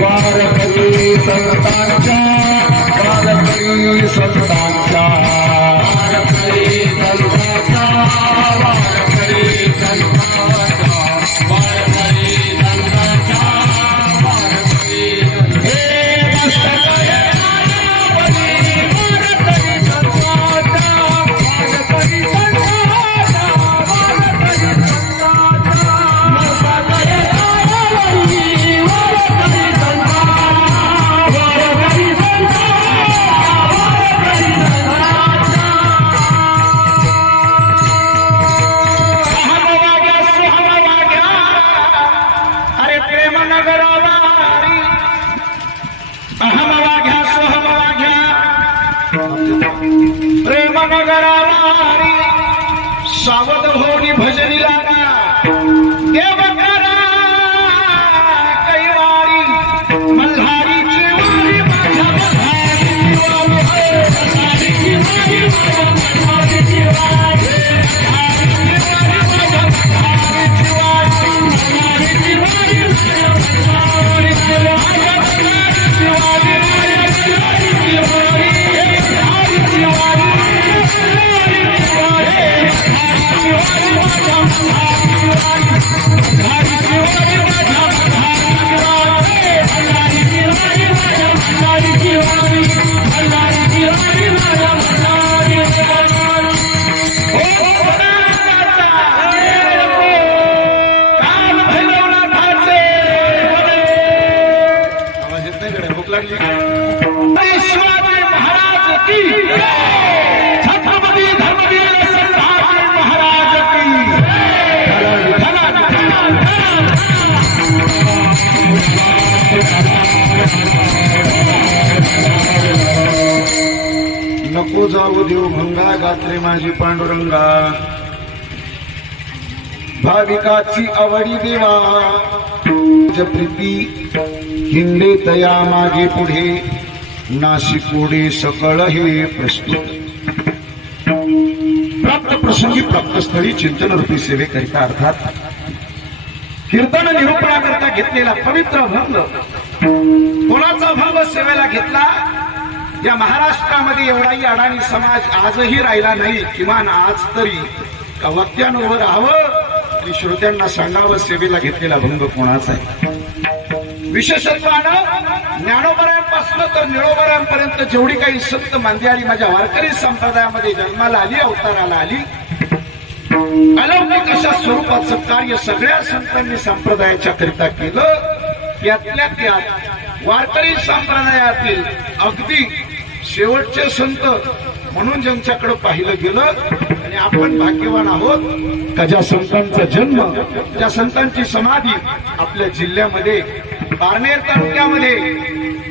वारकरी संतांच्या वारकरी संतांच्या प्रेम नगराला अहम वाघ्या सोहम प्रेम नगराला सावध होणी भजन। जाऊ देऊ भंगा गात्रे माझी पांडुरंगा. भाविकाची आवडी देवा तुझ प्रीती. हिंडे तया मागे पुढे नाशिकोडे सकळ हे प्रस्तुत. प्राप्त प्रसंगी प्राप्त स्थळी चिंतन रूपी सेवेकरिता अर्थात कीर्तन निरूपणाकरता घेतलेला पवित्र भंग कोणाचा भंग सेवेला घेतला? या महाराष्ट्रामध्ये एवढाही अडाणी समाज आजही राहिला नाही किमान आज तरी. का वक्त्यांवर राहावं आणि श्रोत्यांना सांगावं सेवेला घेतलेला भंग कोणाचा आहे? विशेषत्वानं ज्ञानोबरायांपासून तर निळोबरायांपर्यंत जेवढी काही संत मांदियाळी माझ्या वारकरी संप्रदायामध्ये जन्माला आली अवताराला आली अलौकिक अशा स्वरूपाचं कार्य सगळ्या संतांनी संप्रदायाच्या करिता केलं यातल्या त्यात वारकरी संप्रदायातील अगदी शेवटचे संत म्हणून ज्यांच्याकडे पाहिलं गेलं आणि आपण भाग्यवान आहोत का ज्या संतांचा जन्म ज्या संतांची समाधी आपल्या जिल्ह्यामध्ये पारनेर तालुक्यामध्ये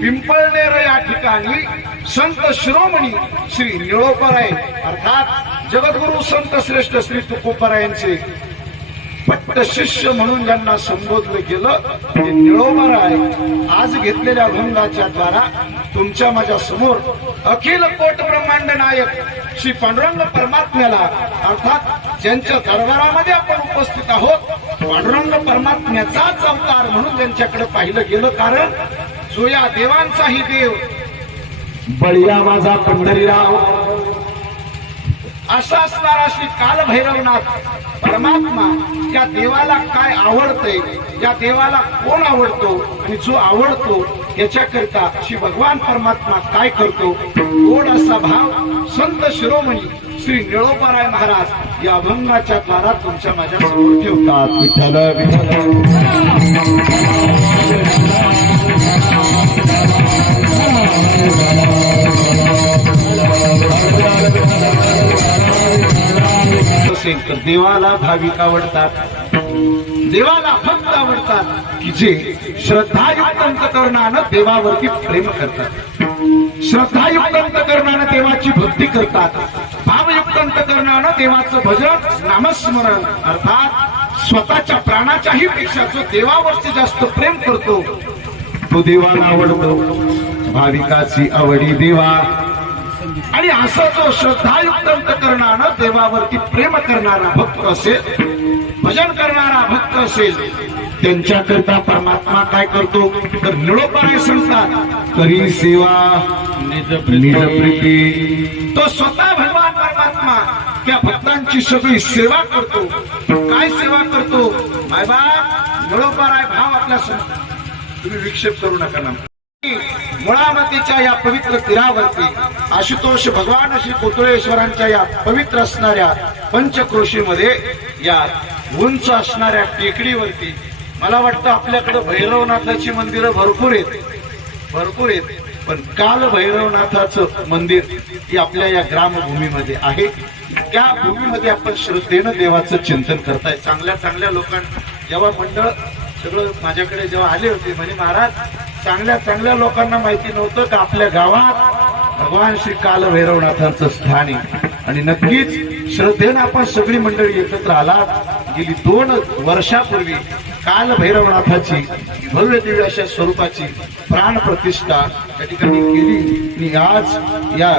पिंपळनेर या ठिकाणी संत शिरोमणी श्री निळोपराय अर्थात जगद्गुरु संत श्रेष्ठ श्री तुकोपरायांचे पट्ट शिष्य म्हणून ज्यांना संबोधलं गेलं ते निळोबराय आज घेतलेल्या अभंगाच्या द्वारा तुमच्या माझ्यासमोर अखिल कोट ब्रह्मांड नायक श्री पांडुरंग परमात्म्याला अर्थात ज्यांच्या दरबारामध्ये आपण उपस्थित आहोत पांडुरंग परमात्म्याचाच अवतार म्हणून त्यांच्याकडे पाहिलं गेलं कारण जो या देवांचाही देव बळीया माझा पंढरीराव असा असणारा श्री कालभैरवनाथ परमात्मा या देवाला काय आवडतंय या देवाला कोण आवडतो आणि जो आवडतो याच्याकरिता श्री भगवान परमात्मा काय करतो? गोड असा भाव संत शिरोमणी श्री निळोपराय महाराज या अभंगाच्या द्वारा तुमच्या माझ्यासमोर ठेवतात विठ्ठल. असेल तर देवाला भाविक आवडतात. देवाला भक्त आवडतात. की जे श्रद्धायुक्त अंतकरणानं देवावरती प्रेम करतात. श्रद्धायुक्त अंतकरणानं देवाची भक्ती करतात. भावयुक्त अंतकरणानं देवाचं भजन नामस्मरण अर्थात स्वतःच्या प्राणाच्याही पेक्षा जो देवावरती जास्त प्रेम करतो. तो देवाला आवडतो. भाविकाची आवडी देवा. आणि असा जो श्रद्धायुक्त अंतकरणानं देवावरती प्रेम करणारा भक्त असेल भजन करणारा भक्त असेल त्यांच्याकरिता परमात्मा काय करतो? तर निळोपाने सांगतात करी सेवा तो स्वतः भगवान परमात्मा त्या भक्तांची सगळी सेवा करतो. काय सेवा करतो? मायबाप निळोपार आहे भाव आपल्या. तुम्ही विक्षेप करू नका ना. मुळामतीच्या या पवित्र तीरावरती आशुतोष भगवान श्री कोतुळेश्वरांच्या या पवित्र असणाऱ्या पंचक्रोशीमध्ये या उंच असणाऱ्या टेकडीवरती मला वाटतं आपल्याकडे भैरवनाथाची मंदिरं भरपूर आहेत. भरपूर आहेत. पण काल भैरवनाथाचं मंदिर हे आपल्या या ग्रामभूमीमध्ये आहे. त्या भूमीमध्ये आपण श्रद्धेनं देवाचं चिंतन करताय. चांगल्या चांगल्या लोकांना जेव्हा मंडळ सगळं माझ्याकडे जेव्हा आले होते म्हणे महाराज चांगल्या चांगल्या लोकांना माहिती नव्हतं का आपल्या गावात भगवान श्री काल भैरवनाथांचं स्थान आहे. आणि नक्कीच श्रद्धेनं आपण सगळी मंडळी एकत्र आलात. गेली दोन वर्षापूर्वी काल भैरवनाथाची भव्य दिव्य अशा स्वरूपाची प्राण प्रतिष्ठा त्या ठिकाणी केली. आणि आज या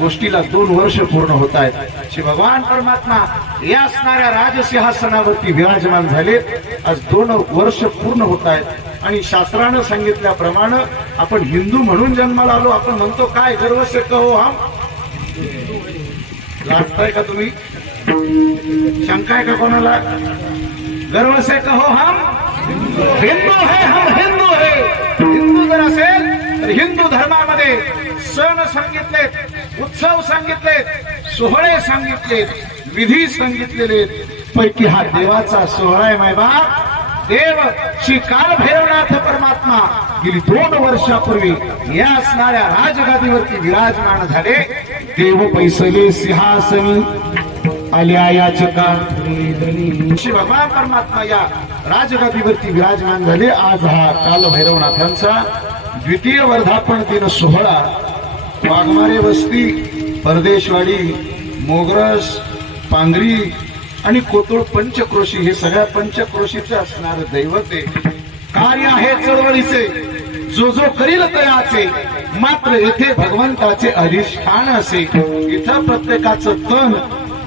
गोष्टीला दोन वर्ष पूर्ण होत आहेत. श्री भगवान परमात्मा या असणाऱ्या राजसिंहासनावरती विराजमान झाले आज दोन वर्ष पूर्ण होत आहेत. आणि शास्त्रानं सांगितल्याप्रमाणे आपण हिंदू म्हणून जन्माला आलो आपण म्हणतो काय गर्व कहो हम का तुम्ही? शंका आहे का कोणाला? गर्व से कहो हम हिंदू है हम हिंदू है. हिंदू जर असेल तर हिंदू धर्मामध्ये सण सांगितलेत उत्सव सांगितलेत सोहळे सांगितलेत विधी सांगितलेले पैकी हा देवाचा सोहळा आहे मायबाप देव श्री काल भैरवनाथ परमात्मा गेली दोन वर्षापूर्वी या असणाऱ्या राजगादीवरती विराजमान झाले. देव पैसले सिंहासनी आल्या याचका श्री भगवान परमात्मा या राजगादीवरती विराजमान झाले. आज हा काल भैरवनाथांचा द्वितीय वर्धापन दिन सोहळा. वाघमारे वस्ती परदेशवाडी मोगरस पांगरी आणि कोतुळ पंचक्रोशी हे सगळ्या पंचक्रोशीचं असणार दैवत आहे. कार्य आहे चळवळीचे. जो जो करील तयाचे. मात्र येथे भगवंताचे अधिष्ठान असे. इथं प्रत्येकाचं तन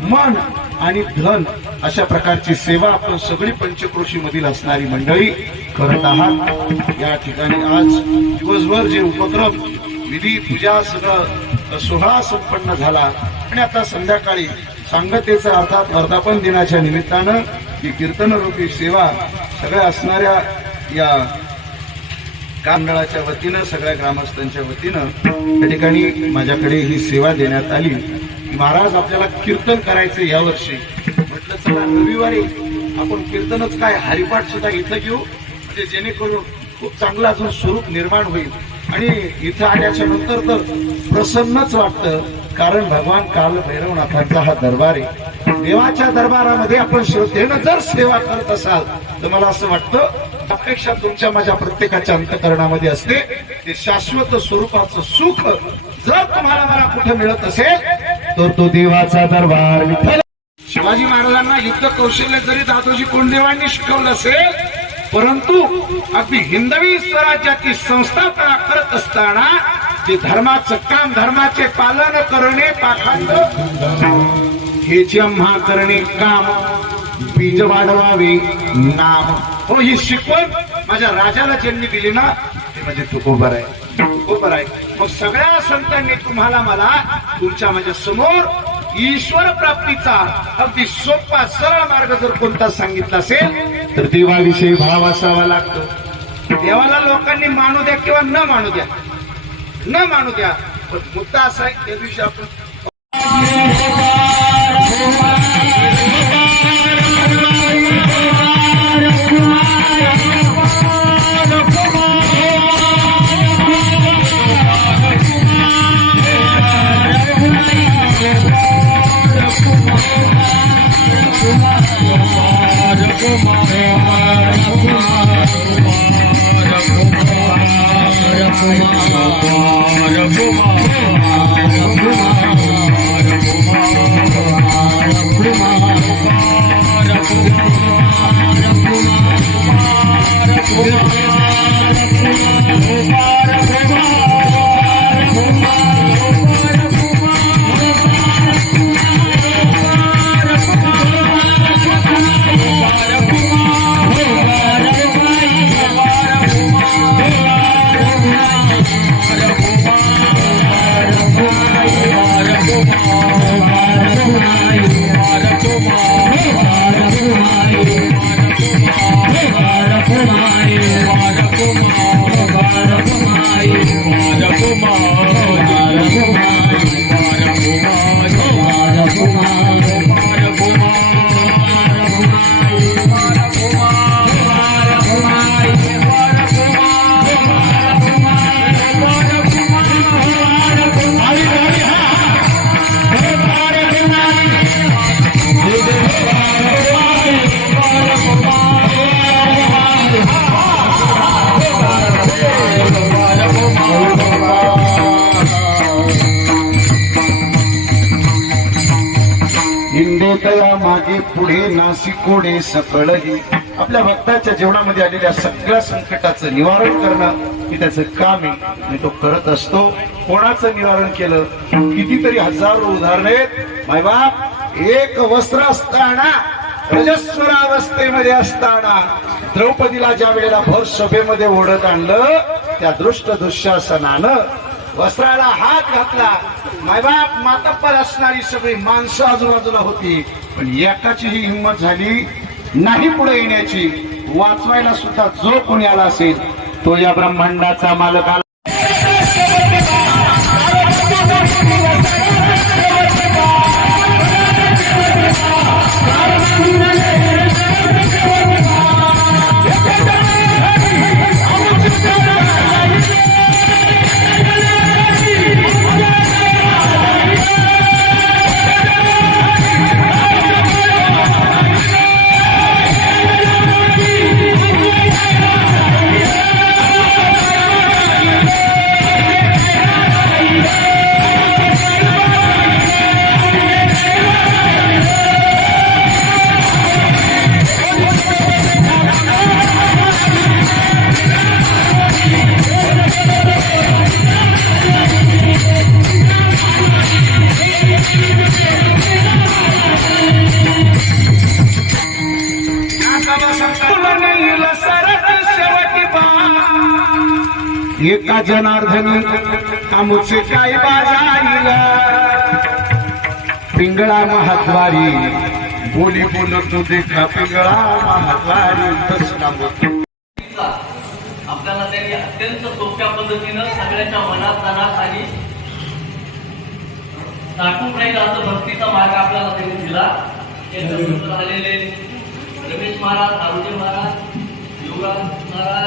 मन आणि धन अशा प्रकारची सेवा आपण सगळी पंचक्रोशी मधील असणारी मंडळी करत आहात. या ठिकाणी आज दिवसभर जे उपक्रम विधी पूजा सगळं सोहळा संपन्न झाला. आणि आता संध्याकाळी सांगतेचा अर्थात वर्धापन दिनाच्या निमित्तानं ही कीर्तनरूपी सेवा सगळ्या असणाऱ्या या कामदळाच्या वतीनं सगळ्या ग्रामस्थांच्या वतीनं त्या ठिकाणी माझ्याकडे ही सेवा देण्यात आली. महाराज आपल्याला कीर्तन करायचं यावर्षी. म्हटलं चला रविवारी आपण कीर्तनच काय हरिपाठ सुद्धा इथं घेऊ म्हणजे जेणेकरून खूप चांगलं अजून स्वरूप निर्माण होईल. आणि इथं आल्याच्यानंतर तर प्रसन्नच वाटतं. कारण भगवान काल भैरवनाथाचा हा दरबार आहे देवाच्या दरबारामध्ये आपण श्रद्धेनं जर सेवा करत असाल तर मला असं वाटतं अपेक्षा तुमच्या माझ्या प्रत्येकाच्या अंतकरणामध्ये असते. ते शाश्वत स्वरूपाचं सुख जर तुम्हाला मला कुठे मिळत असेल तर तो देवाचा दरबार विठ्ठल शिवाजी महाराजांना युद्ध कौशल्य जरी दादोजी कोंडदेवांनी शिकवलं असेल परंतु अगदी हिंदवी स्वराज्याची संस्थापना करत असताना ते धर्माचं काम धर्माचे पालन करणे पाखांड हे जेव्हा करणे काम बीज वाढवावे नाम. हो ही शिकवण माझ्या राजाला ज्यांनी दिली ना ते म्हणजे तुकोबर आहे तुकोबर आहे मग सगळ्या संतांनी तुम्हाला मला तुमच्या माझ्यासमोर ईश्वर प्राप्तीचा अगदी सोपा सरळ मार्ग जर कोणता सांगितला असेल तर देवाविषयी भाव असावा लागतो. देवाला लोकांनी मानू द्या किंवा न मानू द्या. न मानू द्या पण मुद्दा असा आहे त्या दिवशी आपण कोडे सकळही आपल्या भक्ताच्या जीवनामध्ये आलेल्या सगळ्या संकटाचं निवारण करणं हे त्याचं काम आहे. आणि तो करत असतो. कोणाचं निवारण केलं? कितीतरी हजारो उदाहरण आहेत. मायबाप एक वस्त्र असताना रजस्वरावस्थेमध्ये असताना द्रौपदीला ज्या वेळेला भर सभेमध्ये ओढत आणलं त्या दृष्ट दुःशासनानं वस्त्राला हात घातला. मायबाप मातप्पर असणारी सगळी माणसं आजूबाजूला होती पण एकाची ही हिंमत झाली नाही पुढे येण्याची. वाचवायला सुद्धा जो कोणी आला असेल तो या ब्रह्मांडाचा मालक आला. जनार्दनी आमुचे काय बाजारीला? पिंगळा महाद्वारी बोली बोलत होते का पिंगळा महाद्वारी? आपल्याला त्यांनी अत्यंत सोप्या पद्धतीनं सगळ्याच्या मनात जाणार आणि दाखवून राहील असं भक्तीचा मार्ग आपल्याला त्यांनी दिला. त्याच्यानंतर आलेले रमेश महाराज आरोग्य महाराज युवराज महाराज